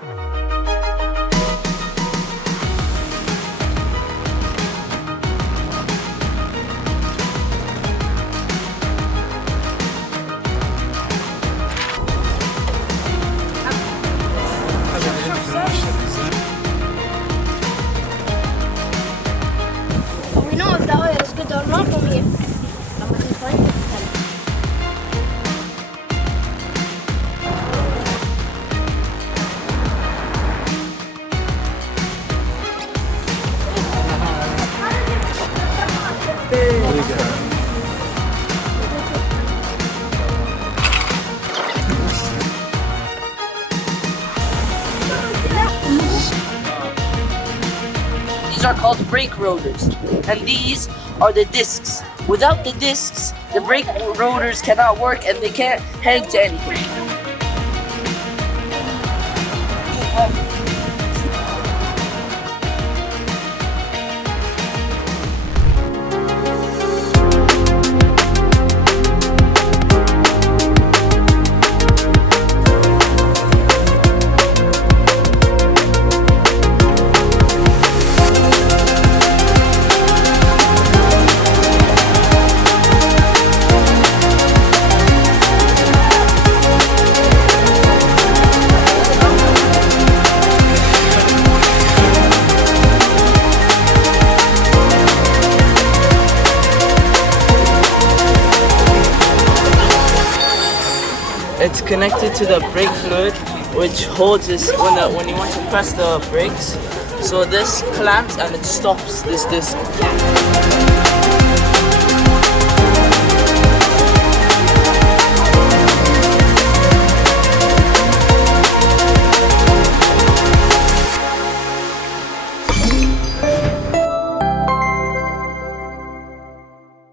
We know if the oil is good or not from here. These are called brake rotors, and these are the discs. Without the discs, the brake rotors cannot work and they can't hang to anything. It's connected to the brake fluid, which holds this when you want to press the brakes. So this clamps and it stops this disc.